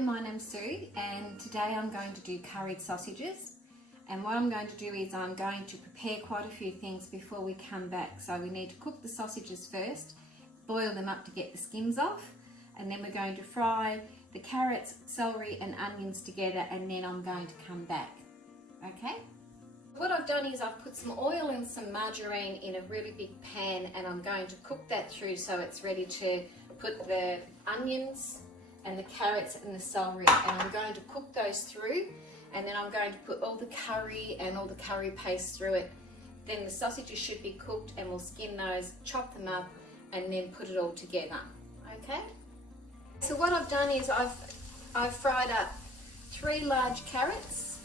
My name's Sue and today I'm going to do curried sausages, and what I'm going to do is I'm going to prepare quite a few things before we come back. So we need to cook the sausages first, boil them up to get the skins off, and then we're going to fry the carrots, celery and onions together, and then I'm going to come back. Okay? What I've done is I've put some oil and some margarine in a really big pan, and I'm going to cook that through so it's ready to put the onions and the carrots and the celery, and I'm going to cook those through, and then I'm going to put all the curry and all the curry paste through it. Then the sausages should be cooked and we'll skin those, chop them up and then put it all together. Okay? So what I've done is I've fried up 3 large carrots,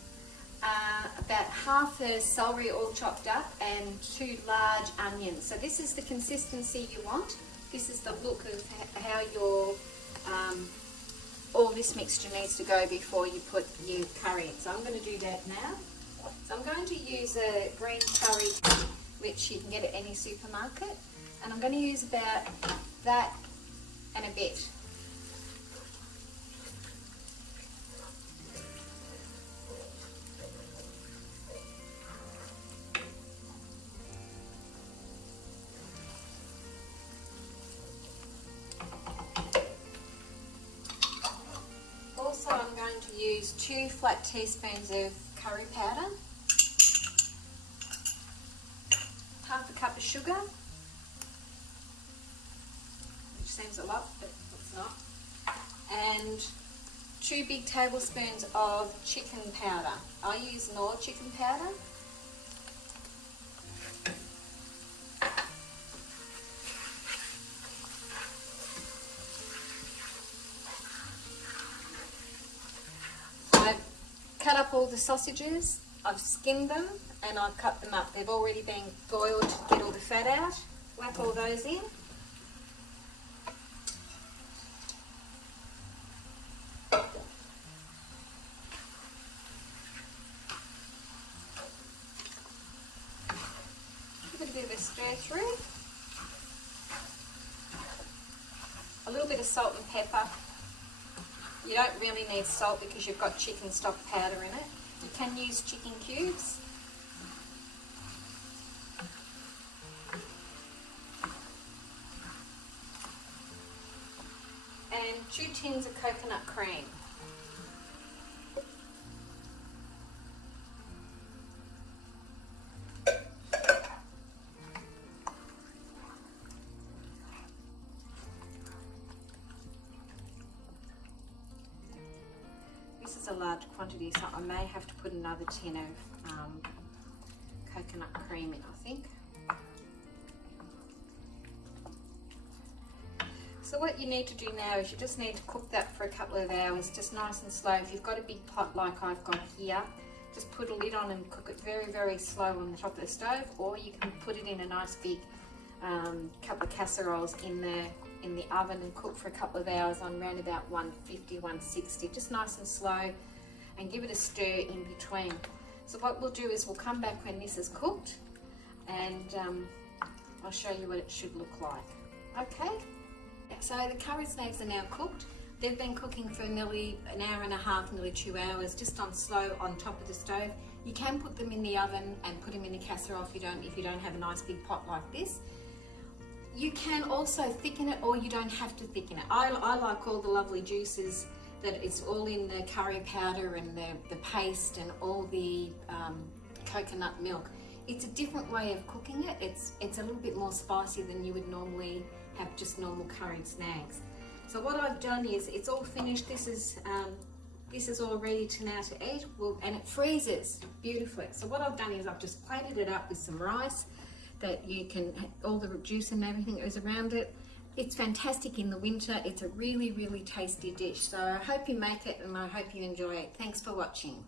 about half a celery all chopped up, and 2 large onions. So this is the consistency you want. This is the look of how your all this mixture needs to go before you put your curry in. So I'm going to do that now. So I'm going to use a green curry, which you can get at any supermarket, and I'm going to use about that and a bit. Also, I'm going to use 2 flat teaspoons of curry powder, half a cup of sugar, which seems a lot, but it's not, and 2 big tablespoons of chicken powder. I use Knorr chicken powder. I've cut up all the sausages, I've skinned them and I've cut them up. They've already been boiled to get all the fat out. Whack all those in. Give it a bit of a stir through. A little bit of salt and pepper. You don't really need salt because you've got chicken stock powder in it. You can use chicken cubes. And 2 tins of coconut cream. This is a large quantity, so I may have to put another tin of coconut cream in, I think. So what you need to do now is you just need to cook that for a couple of hours, just nice and slow. If you've got a big pot like I've got here, just put a lid on and cook it very, very slow on the top of the stove, or you can put it in a nice big couple of casseroles in the oven and cook for a couple of hours on around about 150, 160, just nice and slow, and give it a stir in between. So what we'll do is we'll come back when this is cooked, and I'll show you what it should look like. Okay, so the curry snags are now cooked. They've been cooking for nearly an hour and a half, nearly 2 hours, just on slow on top of the stove. You can put them in the oven and put them in a casserole if you don't have a nice big pot like this. You can also thicken it, or you don't have to thicken it. I like all the lovely juices that it's all in the curry powder and the paste and all the coconut milk. It's a different way of cooking it. It's a little bit more spicy than you would normally have just normal curried snags. So what I've done is it's all finished. This is all ready to now to eat, and it freezes beautifully. So what I've done is I've just plated it up with some rice that you can, all the juice and everything goes around it. It's fantastic in the winter. It's a really, really tasty dish. So I hope you make it and I hope you enjoy it. Thanks for watching.